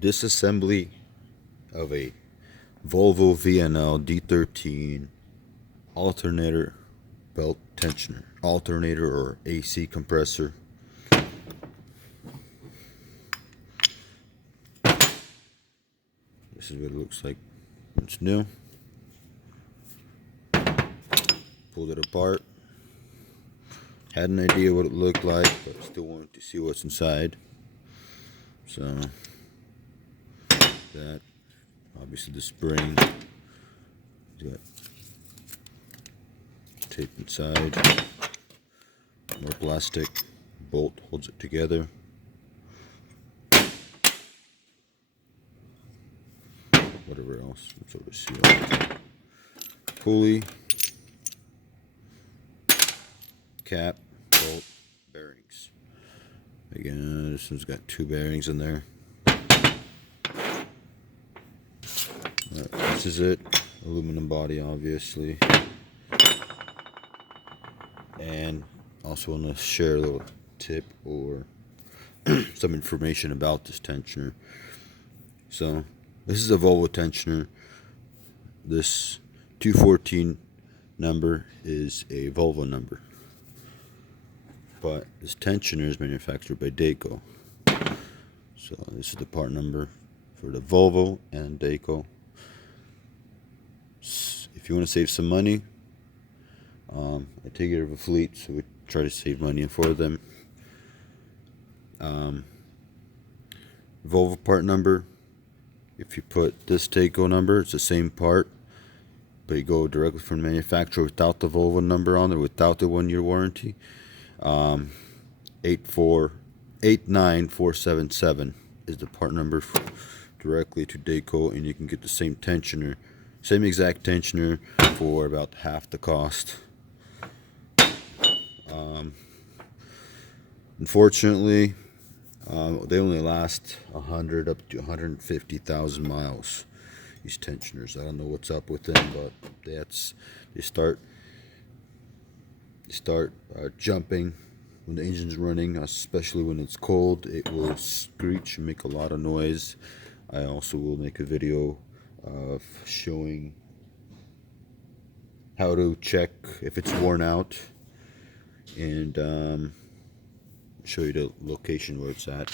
disassembly of a Volvo VNL D13 alternator belt tensioner, alternator or AC compressor. This is what it looks like when it's new. Pulled it apart. Had an idea what it looked like, but still wanted to see what's inside. So that, obviously the spring, got tape inside, more plastic, bolt holds it together. Whatever else, let's sort of seal. Pulley, cap, bolt, bearings. Again, this one's got 2 bearings in there. This is it. Aluminum body, obviously. And also want to share a little tip or some information about this tensioner. So this is a Volvo tensioner. This 214 number is a Volvo number, but this tensioner is manufactured by Dayco. So this is the part number for the Volvo and Dayco. If you want to save some money, I take care of a fleet, so we try to save money for them. Volvo part number, if you put this Dayco number, it's the same part, but you go directly from the manufacturer without the Volvo number on there, without the 1-year warranty. 89477 is the part number directly to Dayco, and you can get the same tensioner, same exact tensioner, for about half the cost. Unfortunately, they only last 100 up to 150,000 miles. These tensioners, I don't know what's up with them, but they start jumping when the engine's running, especially when it's cold. It will screech and make a lot of noise. I also will make a video of showing how to check if it's worn out, and show you the location where it's at.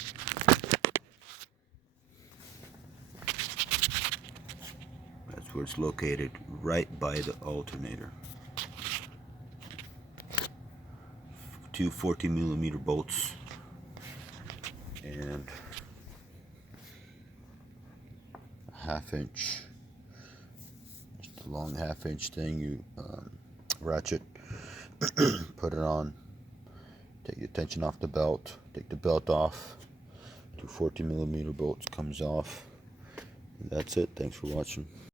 That's where it's located, right by the alternator. 2 14mm bolts and a 1/2 inch, just a long 1/2 inch thing. You ratchet, put it on, take the tension off the belt, take the belt off, 2 14mm bolts comes off, and that's it. Thanks for watching.